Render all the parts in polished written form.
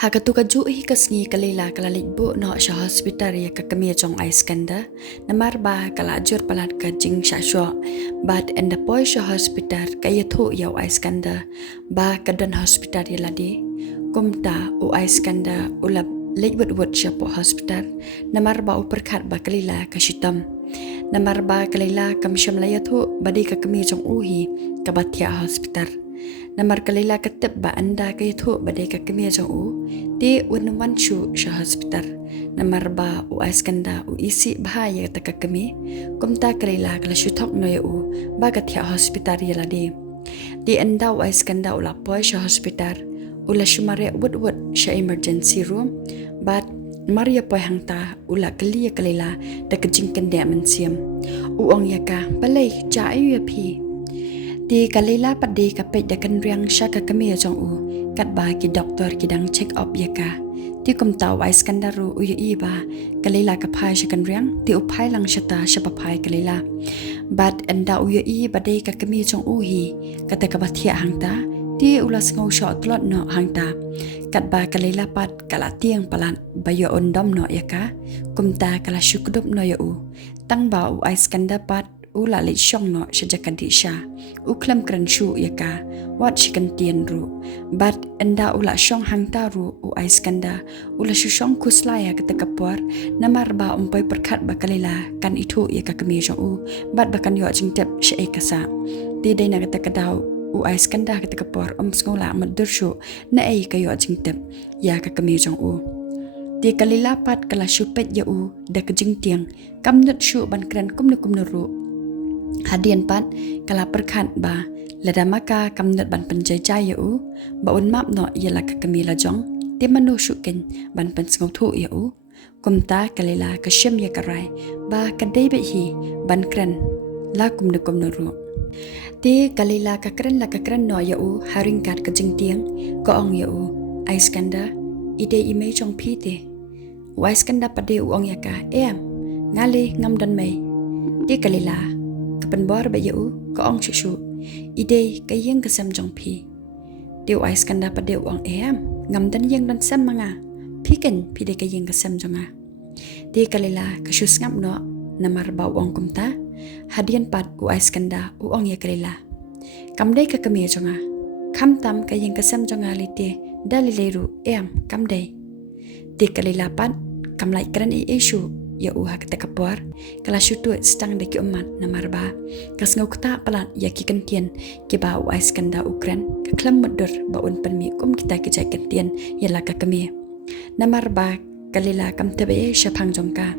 Hakatuka juhi kasngi kalila kalalikbu no sha hospital ya kakami jong Iskanda namar ba kalajur palat ka jing shasho but and the boy sha hospital kayathu ya Iskanda ba kadan hospital ya ladi kumta u Iskanda ulap lekbut sha po hospital namar ba uperkat ba kalila kashitam namar ba kalila kamsham layathu badi kakami jong uhi kabatia hospital namar kalila katib ba anda kayathu badi kakami jong u di unwan shu sha hospital namar ba u Iskanda u isi bahaya takakami kumta kalila kala shutok no ya u ba katia hospital ya ladi di anda u Iskanda u lapoy sha hospital ula shumare wud sha emergency room but Maria poy hangta ula kelia kalila da kejingkan dia mensiam uong yaka balai ja ayu pi di kalila padi kapet da kan riang sha ka kami jong u kat ba ki doktor ki dang check up yaka di kum taw Iskanda ru u yi ba kalila ka phai sha kan riang ti u phai lang shata sha pa phai kalila but anda u yi ba dei ka kami jong u hi kata ka bathia hangta ti ulas ngau sha tlot no hangta kat ba kalila pat kala tiang palan bayo ondom no yaka kumta kala shukdup no ya u tang ba u Iskanda pat ula le shong no shajakadi sha u klam kran shu yaka wat shikan tien ru but anda ula shong hangta ru u Iskanda ula shong kuslaya kata kapor namar ba umpai perkat ba kalila kan itu yaka kami jong u bat bakan yo jingtep sha ekasa ti dei na kata kadau u Iskanda kata kapor skola madurshu na ai kayo jingtep ya ka kami jong u di kalila pat kala shupet ya u da kajing tiang kamnut shu ban kran kumnu ru hadian pat kala perkat ba lada maka kamnut ban penjajai ya u ba un map no yala ka kami la jong ti manu shukin ban pen ngau thu ya u kumta kalila ka shem ya karai ba kadai be hi ban kran la kumnu ru ti kalila ka kran no ya u haring kat ka jing tiang ko ong ya u Iskanda ide ime jong pi te u Iskanda pade u ong ya ka ngale ngam dan mai ti kalila kapan bor ba ya u ko ong shu ide ka yeng ka sam jong pi ti u Iskanda pade u ong ngam dan yeng dan sam manga pi de ka yeng ka sam jonga ti kalila ka shu ngam no namar ba ong kumta hadian pat u Iskanda u ong ya kalila kamdai ka kami jonga kham tam ka yeng ka sam jonga lite dali leru kamdai ti kalila pat kamlai kran shu ya u hak takapor kala shutu stang de ki umat namar ba kas ngau kta palat ya ki kentien ki ba u Iskanda ukran ka klam madur ba un panmi kum kita ki jai kentien yala ka kami namar ba kalila kam tebe shapang jongka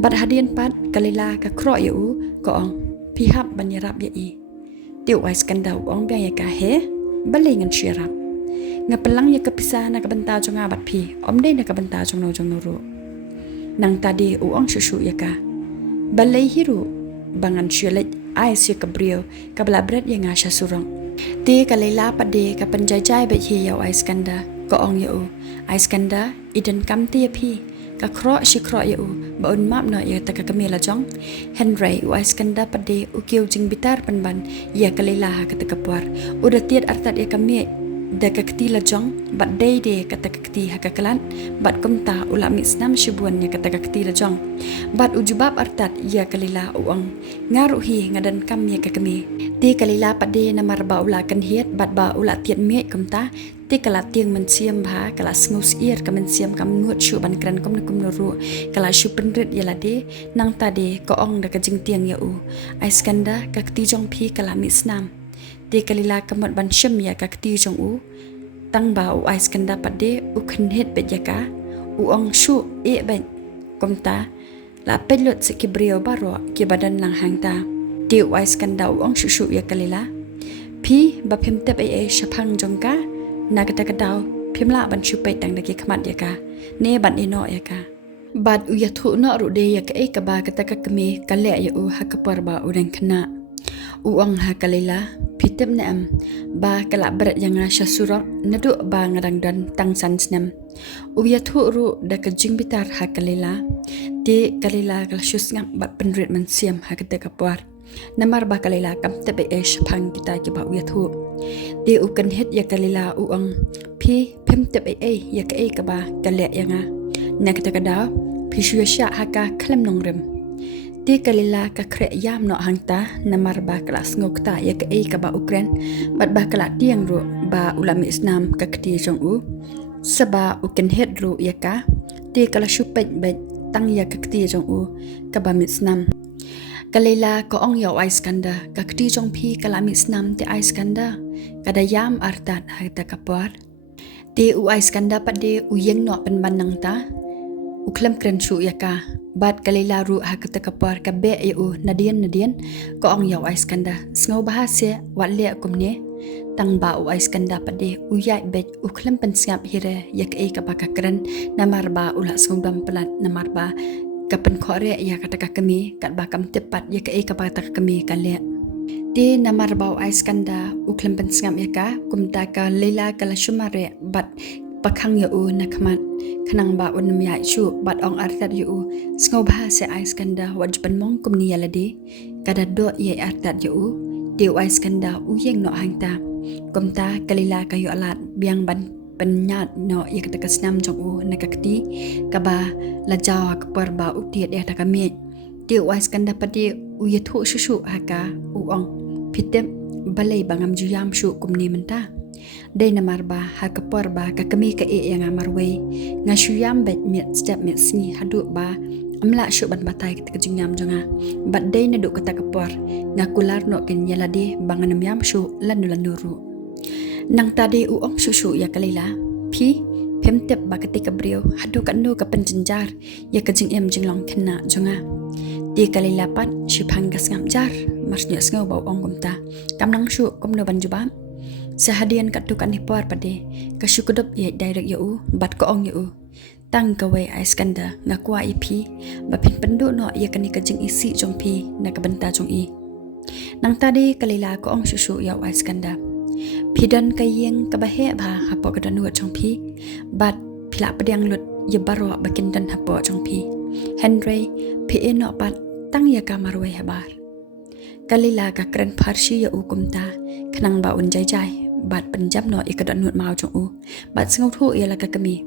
bat hadian pat kalila ka kro ya u ko ong pihap banyarap ya i ti u Iskanda u ong bya ya ka he balai ngan shirap ngapelang ya ka pisa na ka banta jonga bat pi omdei na ka banta jong no ru nang tadi uang susu ya ka balai hiru bangan syelet ai si kabrio kabla bread yang asya surong ti kalila pade ka penjajai be hi ya Iskanda ko ong ya u Iskanda iden kam ti pi ka kro ya u ba un map no ya ta ka kamela jong Henry u Iskanda pade u kiu jing bitar panban ya kalila ha ka ta kapwar udah tiat artat ya kami da kakti la jong bat day de kata kakti hakakalan bat kumta ula misnam shibuan ya kata kakti la jong bat ujubab artat ya kalila uang ngaruhi ngadan kam ya kakami ti kalila pade namar ba ula kan hiat bat ba ula tiat me kumta ti kala tiang mensiam ba kala sngus ir ka mensiam kam ngut shu ban kran kum ru kala shu penrit ya lade nang tade ko ong da ka jing tiang ya u Iskanda kakti jong phi kala misnam ti kalila kamot ban shem ya kakti jong u tang ba u Iskanda pade u khnhet be jaka u ong shu ben komta la pelot se kibrio baro ki badan lang hangta ti u Iskanda u ong shu ya kalila pi ba phem tep shapang jongka nagata kadau phimla ban shu pe tang daki khmat yaka ne ban ino yaka bad u yathu no ru de ya ka ba kata ka kami kale ya u hakapar ba u reng khna uang ha kalila pitep na ba kala berat yang asya surok nadu ba ngadang dan tang san snam u yathu ru da ka jing bitar ha kalila ti kalila kala shus ngam ba penrit man siam ha kata kapwar Namar ba kalila kam tebe shapang kita ki ba uyathu. Di ukan het ya kalila uang pi pem tebe ya ka ka ba kale yanga. Na kita kada pi sha haka klam nongrem. Di kalila ka kre yam no hangta namar ba kelas ngokta ya ka ba ukren bat ba kala tiang ru ba ulama Islam ka kti jong u saba ukan het ru ya ka di kala shupet ba tang ya ka kti jong u ka ba Islam kalila ko ong yaw Iskanda ka kti jong pi kala Islam te Iskanda kada yam artat hata kapar di u Iskanda pa di uyeng no penbanang ta uklam kren shu ya ka bat kalila ru ha kata kapar ka be yu nadian ko ong yaw Iskanda sngo bahase watle kumne tang ba u Iskanda pade uyai bet uklam pensngap hire yak ka ba kren namar ba ula sngdam pelat namar ba kapen khore ya kata kami kat ba kam tepat yak ka ba ta kami kale de namar ba u Iskanda uklam pensngap yaka kumta ka layla kala shumare bat pakhang yu nakmat kanang ba unam ya chu bat ong artat yu sngo bahase Iskanda wajban mong kumni yalade kada do ye artat yu de Iskanda uyeng no hangta kumta kalila kayo alat biang ban penyat no ikata kasnam jong u nakakti kaba lajaw akpar ba utiat ya takami de Iskanda pati uyathu shushu haka uong pitem balai bangam juyam shu kumni menta day namar ba hakapor ba kakami ka yang amarwe nga shuyam bet mit step mit sni hadu ba amla shu ban batai kita kejingam jonga bat day na du kata kapor nga kular no ken yalade banganam yam shu lanuru nang tadi uong shushu ya kalila pi pemtep ba ketika brio hadu kanu ka penjenjar ya kejing jinglong kena jonga di kalila pat shipang gas ngamjar marsnya sngo ba ong kumta kamnang shu kumno banjubam sehadian katukan nipor pade kasyukudop ye direct yu bat ko ong yu tang kawe Iskanda ngakwa ipi bapin pendu no ye kani kajing isi jong pi na kabenta jong i nang tadi kalila ko ong susu ya Iskanda pidan kayeng kabahe ba hapo kadanu jong pi bat pila pediang lut ye baro bakin dan hapo jong pi Henry pi no pat tang ya kamarwe habar kalila ka kren parsi ya ukumta kanang ba unjai bat penjam no ikadan nut mau jong u bat sngau thu ya la ka kami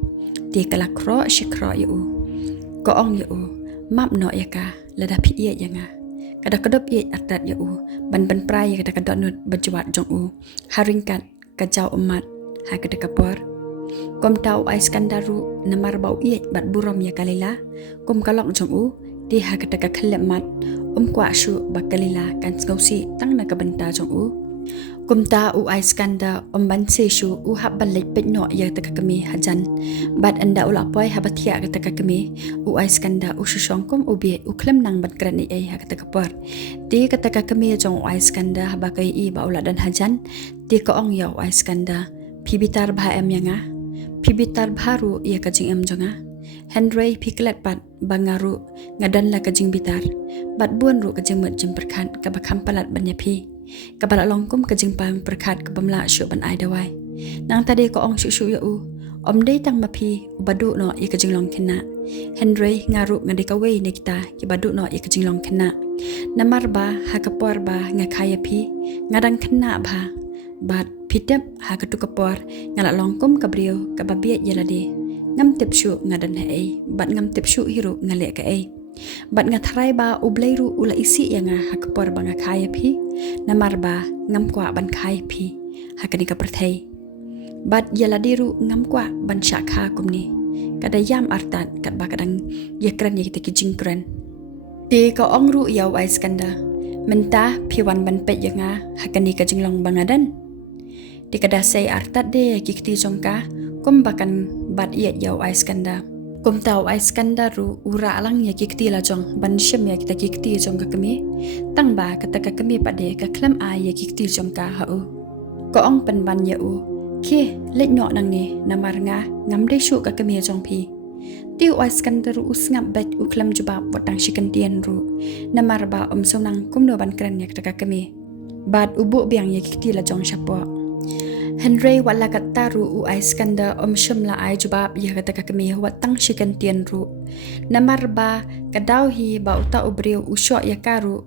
ti kala kro shikro yu ko ong yu map no ya ka lada pi ye yanga kada kadop ye atat yu ban prai kada kadon nut bajwat jong u haringkat ka jaw umat ha kada kapor kom tau Iskandaru namar bau ye bat burom ya kalila kom kalok jong u ti ha kada ka khlemat kwa shu bakalila kan ngausi tang na kabenta jong u kumta u Iskanda ban se shu u habban lek pet no ya ta kami hajan bat anda ula poi habathia ka ta kami u Iskanda u shushong kom ubi u klem nang bat krani ai ha ta kapor ti ka ta kami jong Iskanda habakai i ba ula dan hajan ti ko ong ya Iskanda pibitar bha em yanga pibitar baru ya ka jing em jonga Henry piklet pat bangaru ngadan la ka jing bitar bat buan ru ka jing mat jim perkhan ka bakham palat banyapi kabala longkum kajing pang perkhat kabamla shu ban ai dawai nang tadi ko ong shu ya u om dei tang mapi ubadu no ye kajing long kena Henry ngaru ngade ka wei nekta ki badu no ye kajing long kena namar ba hakapor ba ngakhaya pi ngadang kena ba bat pitep hakatu kapor ngala longkum kabrio kababiet yalade ngam tip shu ngadan hai bat ngam tip shu hiru ngale ka ai bat ngatharai ba ublairu ula isi yanga hakapor ba ngakhaya pi namar ba ngam kwa ban khai pi hakani ka perthai bat yaladiru ngam kwa ban shakha kumni kada yam artat kat ba kadang yakran ye kita jingkran ti ka ongru yaw Iskanda menta piwan ban pet yanga hakani ka jinglong bangadan ti kada sei artat de kikti jongka kumbakan bat ye yaw Iskanda kum tau Iskanda ru ura alang ya kikti la jong ban shem ya kita kikti jong ka kami tang ba kata ka kami pade ka klam a ya kikti jong ka ha u ko ong pen ban ya u ke le no nang ne namar nga ngam de shu ka kami jong pi ti Iskanda ru usngap bet u klam jubab watang shikan tian ru namar ba sonang kum no ban kran ya ka kami bat ubu biang ya kikti la jong shapo Henry wala kataru u Iskanda shimla ai jubab ya kata kami watang shikan tian ru namar ba kadau hi ba uta ubriu usho ya karu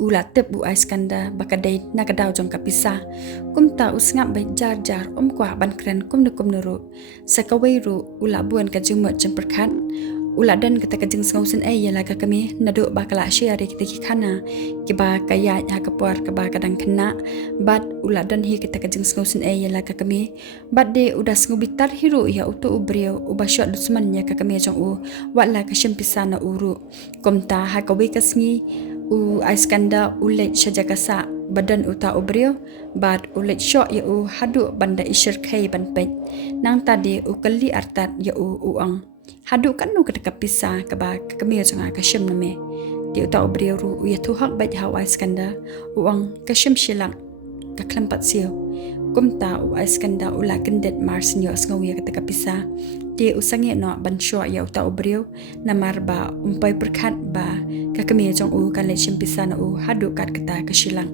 ula tep bu Iskandar bakadai nakadau jong kapisa kumta usngap bai jar kwa ban kren kumnu ru sakawai ru ula buan ka jumut jemperkat ula dan kata kajing ngausin yala ka kami nadu bakala share kita khana kiba kaya ha kapuar kaba kadang kena bat ula dan hi kita kajing ngausin yala ka kami bat de udah ngubitar hiru ya utu ubrio ubashot dusman ya ka kami jong u wala ka shimpisana uru kumta ha kawi kasngi u Iskandar ulet shajakasa badan uta ubrio bat ulet shot ya u hadu banda ishir kai ban pet nang tadi u kali artat ya u uang hadu kan nu ketika pisah kaba kami jonga kashim name dia uta ubrio ru ya tu hak bait ha Iskandar uang kashim shilang ka klempat sio kumta u Iskandar ula kendet marsinyo sngawi ketika pisah dia usangi no ban shot ya uta ubrio namar ba umpai perkat ba ka kami jong u kan le shimpisana u hadu kat kata kashilang